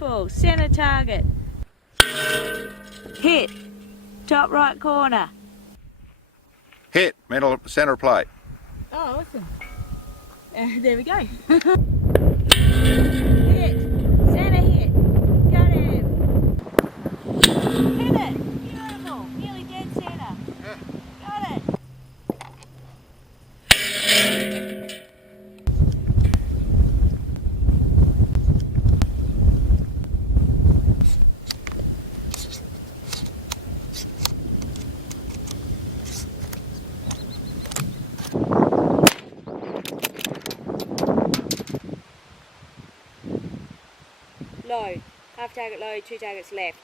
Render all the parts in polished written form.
Beautiful. Center target. Hit. Top right corner. Hit, middle center plate. Oh, awesome. There we go. Hit. Center hit. Got him. Hit it. Beautiful. Nearly dead center. Yeah. Got it. Low. Half target low, 2 targets left.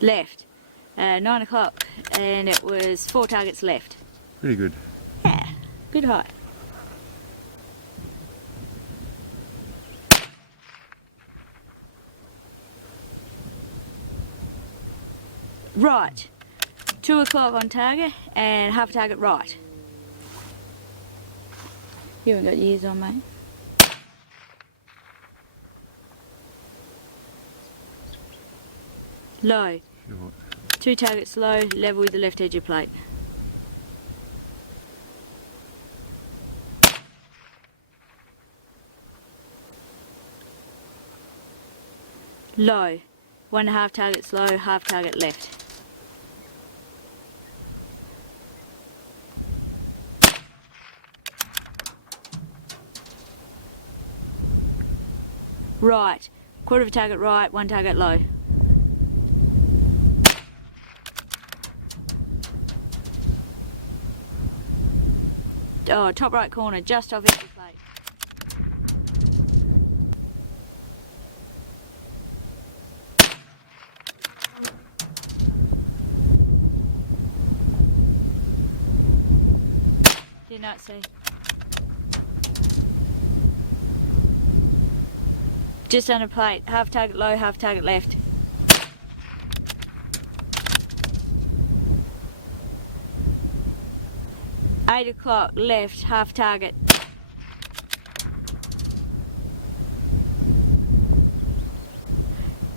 Left. 9 o'clock, and it was 4 targets left. Pretty good. Yeah, good height. Right. 2 o'clock on target and half target right. You haven't got your ears on, mate. Low. Short. 2 targets low, level with the left edge of plate. Low. 1.5 targets low, half target left. Right. Quarter of a target right, 1 target low. Oh, top right corner, just off edge of plate. Did not see. Just under plate, half target low, half target left. Eight o'clock left, half target.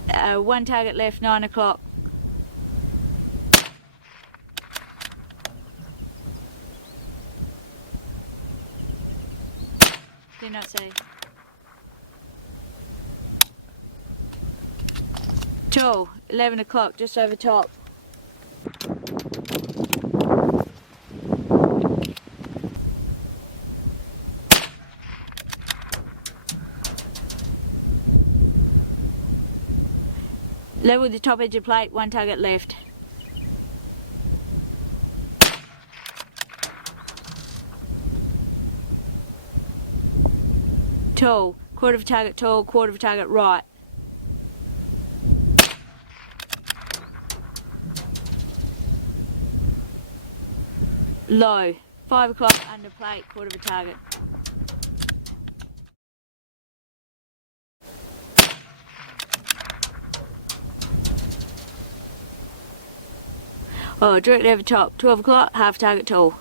One target left, 9 o'clock. Did not see. Tall, 11 o'clock, just over top. Level with the top edge of plate, 1 target left. Tall, quarter of a target tall, quarter of a target right. Low, 5 o'clock under plate, quarter of a target. Oh, directly over top, 12 o'clock, half target tall.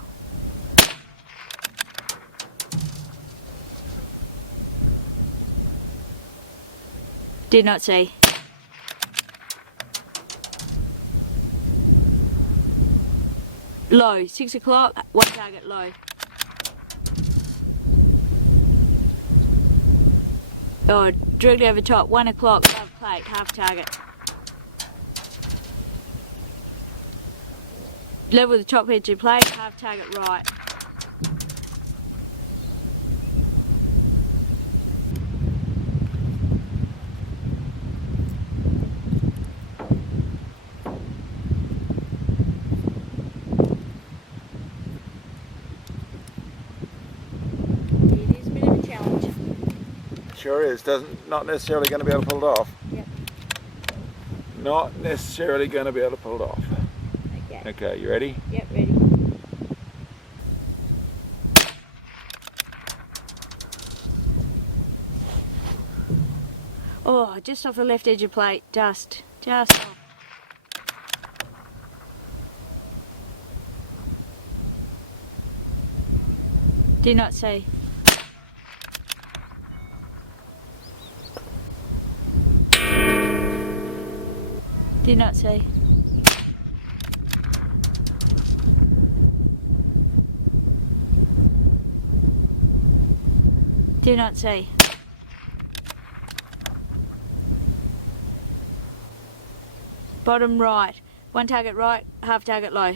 Did not see. Low, 6 o'clock, 1 target low. Oh, directly over top, 1 o'clock, above plate, half target. Level with the top edge of plate, half target right. Sure is. Not necessarily going to be able to pull it off. Yep. Not necessarily going to be able to pull it off. Okay. Okay, you ready? Yep, ready. Oh, just off the left edge of plate, just off. Do not see. Do not see. Do not see. Bottom right. One target right, half target low.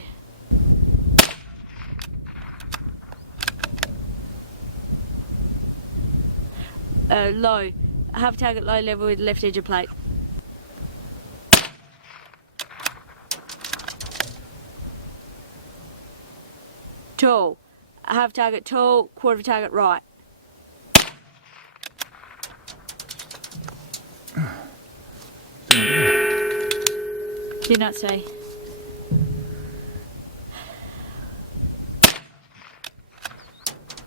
Low. Half target low level with left edge of plate. Tall. Half target tall, quarter of target right. Do not see.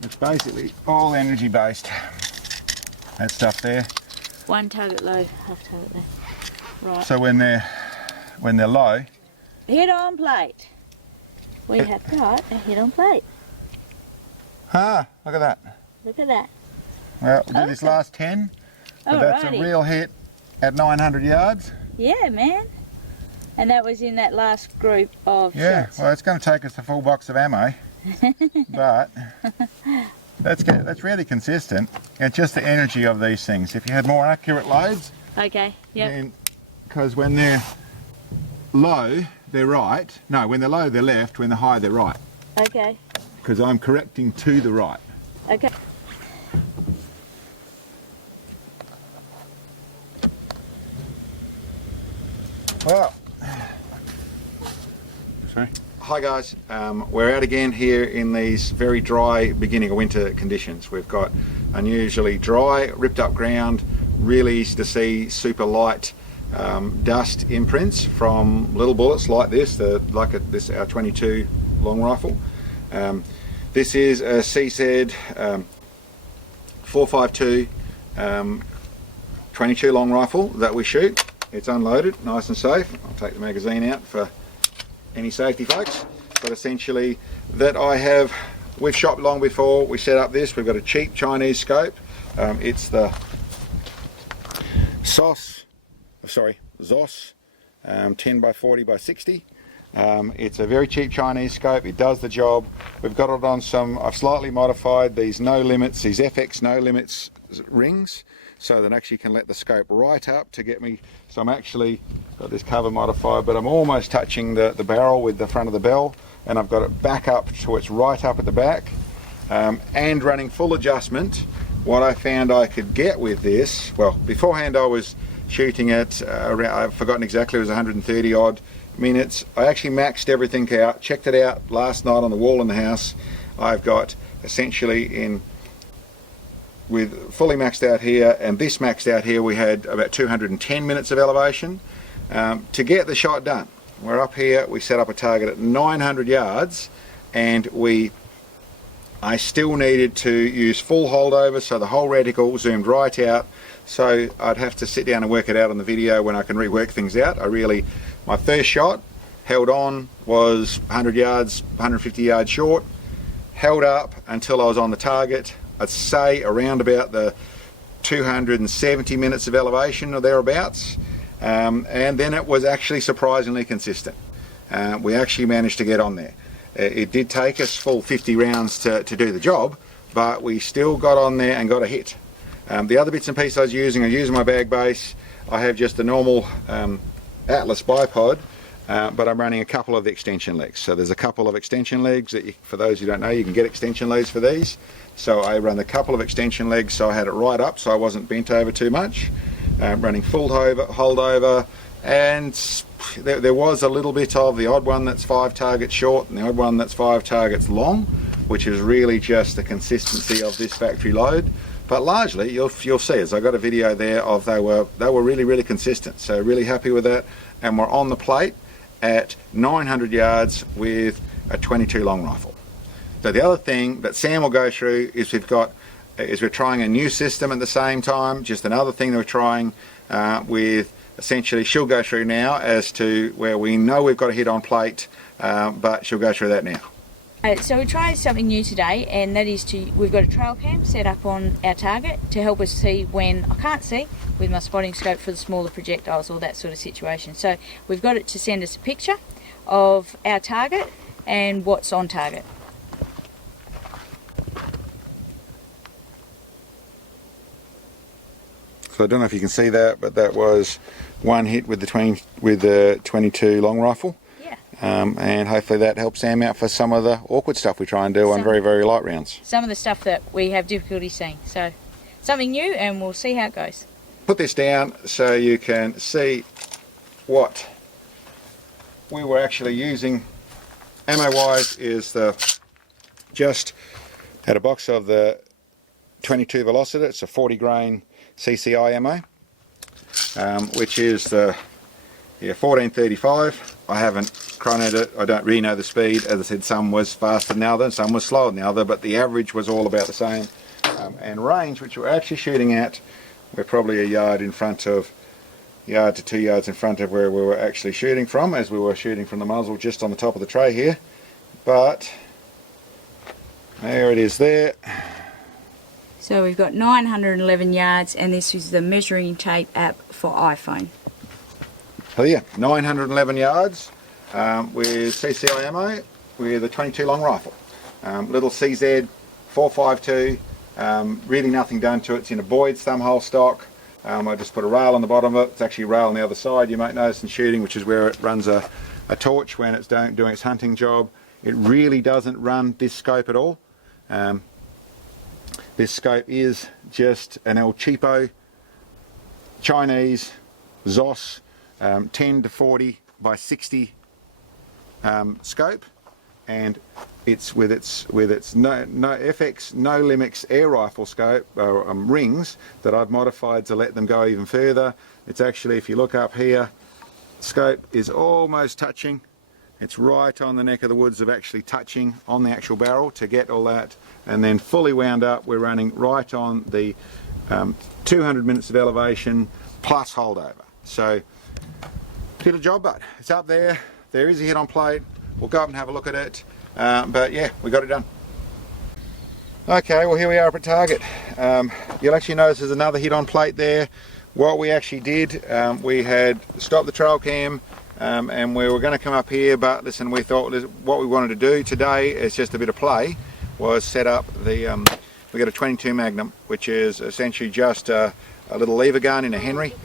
It's basically all energy based. That stuff there. One target low, half target there. Right. So when they're low, Hit on plate. We have got a hit on plate. look at that. Look at that. Well, we'll do this last 10, but that's a Alrighty. real hit at 900 yards. Yeah, man. And that was in that last group of Yeah, shots. well, it's going to take us a full box of ammo, but that's really consistent. It's just the energy of these things. If you had more accurate loads, Okay, yep. then, because when they're low, they're right. No, when they're low, they're left. When they're high, they're right. Okay, Because I'm correcting to the right. okay. Well, sorry. Hi guys, we're out again here in these very dry beginning of winter conditions. We've got unusually dry, ripped up ground, really easy to see super light dust imprints from little bullets like this, our 22 long rifle. This is a CZ 452 22 long rifle that we shoot. It's unloaded, nice and safe. I'll take the magazine out for any safety folks. But essentially we've shot long before we set up this. We've got a cheap Chinese scope. It's the ZOS 10 by 40 by 60. It's a very cheap Chinese scope. It does the job. We've got it on I've slightly modified these no limits, these FX no limits rings, so that I actually can let the scope right up to get me. So I'm actually got this cover modified, but I'm almost touching the barrel with the front of the bell, and I've got it back up so it's right up at the back, and running full adjustment. What I found I could get with this, well, beforehand I was shooting at around, I've forgotten exactly, it was 130 odd minutes. I actually maxed everything out, checked it out last night on the wall in the house. I've got essentially with fully maxed out here and this maxed out here, we had about 210 minutes of elevation to get the shot done. We're up here, we set up a target at 900 yards, and I still needed to use full holdover, so the whole reticle zoomed right out. So I'd have to sit down and work it out on the video when I can rework things out. My first shot held on, was 100 yards, 150 yards short, held up until I was on the target. I'd say around about the 270 minutes of elevation or thereabouts, and then it was actually surprisingly consistent. We actually managed to get on there. It did take us full 50 rounds to do the job, but we still got on there and got a hit. The other bits and pieces I was using my bag base. I have just a normal Atlas bipod, but I'm running a couple of the extension legs. So there's a couple of extension legs that for those who don't know, you can get extension legs for these. So I run a couple of extension legs, so I had it right up so I wasn't bent over too much. Running full holdover, and there was a little bit of the odd one that's 5 targets short and the odd one that's 5 targets long, which is really just the consistency of this factory load. But largely, you'll see, as I got a video there of they were really, really consistent. So really happy with that, and we're on the plate at 900 yards with a 22 long rifle. So the other thing that Sam will go through is we're trying a new system at the same time. Just another thing that we're trying with. Essentially, she'll go through now as to where we know we've got a hit on plate, but she'll go through that now. So we tried something new today, and that is we've got a trail cam set up on our target to help us see when I can't see with my spotting scope for the smaller projectiles or that sort of situation. So we've got it to send us a picture of our target and what's on target. So I don't know if you can see that, but that was one hit with the 22 long rifle. And hopefully that helps Sam out for some of the awkward stuff we try and do on very, very light rounds. Some of the stuff that we have difficulty seeing. So something new, and we'll see how it goes. Put this down so you can see what we were actually using. Ammo wise is just had a box of the 22 Velocity. It's a 40 grain CCI ammo, which is the 1435. I haven't chronoed it. I don't really know the speed. As I said, some was faster than the other, some was slower than the other, but the average was all about the same. And range, which we're actually shooting at, we're probably a yard to 2 yards in front of where we were actually shooting from, as we were shooting from the muzzle just on the top of the tray here. But there it is there. So we've got 911 yards, and this is the measuring tape app for iPhone. So yeah, 911 yards with CCI ammo with a 22 long rifle. Little CZ 452, really nothing done to it. It's in a Boyd's thumbhole stock. I just put a rail on the bottom of it. It's actually a rail on the other side, you might notice in shooting, which is where it runs a torch when it's doing its hunting job. It really doesn't run this scope at all. This scope is just an El Cheapo Chinese ZOS 10 to 40 by 60 scope, and it's with its no FX no limits air rifle scope rings that I've modified to let them go even further. It's actually, if you look up here, scope is almost touching. It's right on the neck of the woods of actually touching on the actual barrel to get all that, and then fully wound up we're running right on the 200 minutes of elevation plus holdover. So did a job, but it's up there. There is a hit on plate. We'll go up and have a look at it. But yeah, we got it done. Okay, well here we are up at target. You'll actually notice there's another hit on plate there. What we actually did, we had stopped the trail cam and we were going to come up here, but listen, we thought what we wanted to do today is just a bit of play, was set up the, we got a 22 Magnum, which is essentially just a little lever gun in a Henry.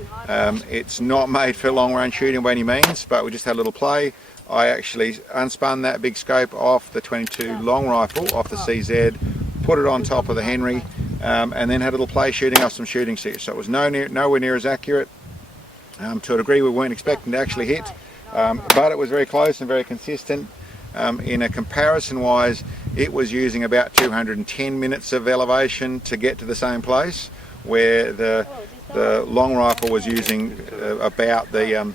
It's not made for long range shooting by any means, but we just had a little play. I actually unspun that big scope off the 22 long rifle, off the CZ, put it on top of the Henry, and then had a little play shooting off some shooting sticks. So it was nowhere near as accurate. To a degree we weren't expecting to actually hit, but it was very close and very consistent. In a comparison wise, it was using about 210 minutes of elevation to get to the same place, where the long rifle was using about the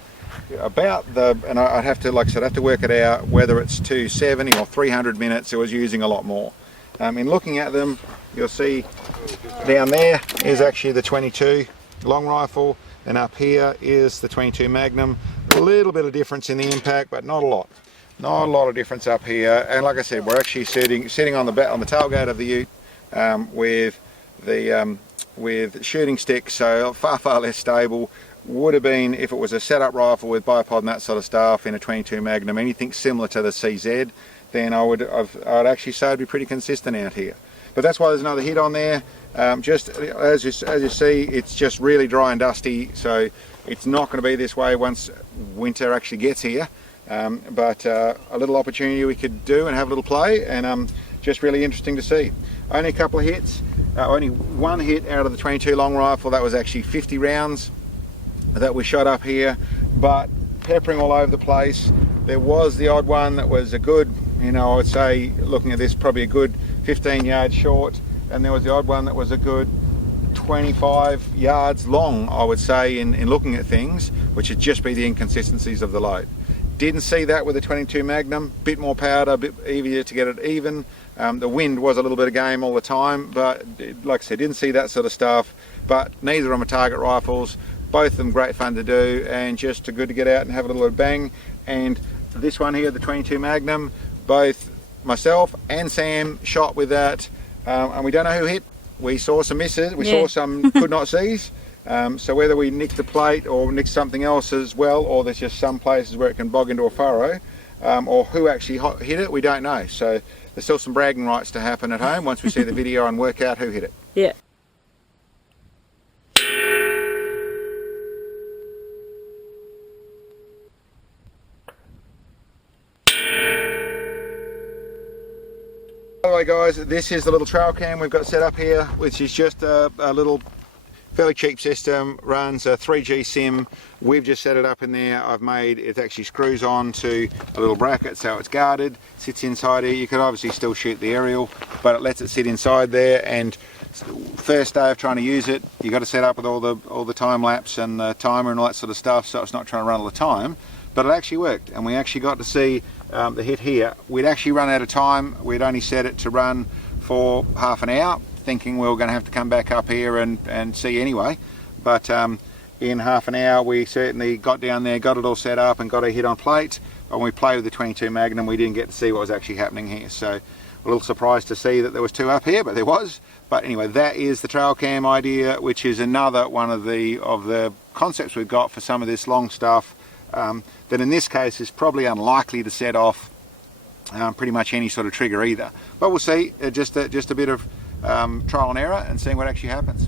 and I'd have to, like I said, I have to work it out whether it's 270 or 300 minutes. It was using a lot more. In looking at them, you'll see down there is actually the 22 long rifle, and up here is the 22 Magnum. A little bit of difference in the impact, but not a lot. Not a lot of difference up here. And like I said, we're actually sitting on the tailgate of the ute with shooting sticks, so far less stable. Would have been if it was a setup rifle with bipod and that sort of stuff in a 22 Magnum, anything similar to the CZ, then I'd actually say it'd be pretty consistent out here. But that's why there's another hit on there. Just as you see, it's just really dry and dusty, so it's not going to be this way once winter actually gets here. But a little opportunity we could do and have a little play, and just really interesting to see. Only a couple of hits, only one hit out of the 22 long rifle. That was actually 50 rounds that we shot up here, but peppering all over the place. There was the odd one that was a good, I would say, looking at this, probably a good 15 yards short, and there was the odd one that was a good 25 yards long, I would say, in looking at things, which would just be the inconsistencies of the load. Didn't see that with the 22 Magnum. Bit more powder, a bit easier to get it even. The wind was a little bit of game all the time, but like I said, didn't see that sort of stuff. But neither of them are target rifles. Both of them great fun to do, and just good to get out and have a little bit of bang. And this one here, the 22 Magnum, both myself and Sam shot with that, and we don't know who hit. We saw some misses, we saw some could not sees. So whether we nicked the plate or nicked something else as well, or there's just some places where it can bog into a furrow, or who actually hit it, we don't know. So there's still some bragging rights to happen at home once we see the video and work out who hit it. Yeah. By the way guys, this is the little trail cam we've got set up here, which is just a little fairly cheap system, runs a 3G sim. We've just set it up in there. I've made it actually screws on to a little bracket so it's guarded, sits inside here. You could obviously still shoot the aerial, but it lets it sit inside there. And first day of trying to use it, you got to set up with all the time lapse and the timer and all that sort of stuff, so it's not trying to run all the time. But it actually worked, and we actually got to see the hit here. We'd actually run out of time. We'd only set it to run for half an hour, thinking we were going to have to come back up here and see anyway. But in half an hour we certainly got down there, got it all set up and got a hit on plate. When we played with the 22 Magnum, we didn't get to see what was actually happening here. So a little surprised to see that there was two up here, but there was. But anyway, that is the trail cam idea, which is another one of the concepts we've got for some of this long stuff, that in this case is probably unlikely to set off pretty much any sort of trigger either. But we'll see, just a bit of trial and error and seeing what actually happens.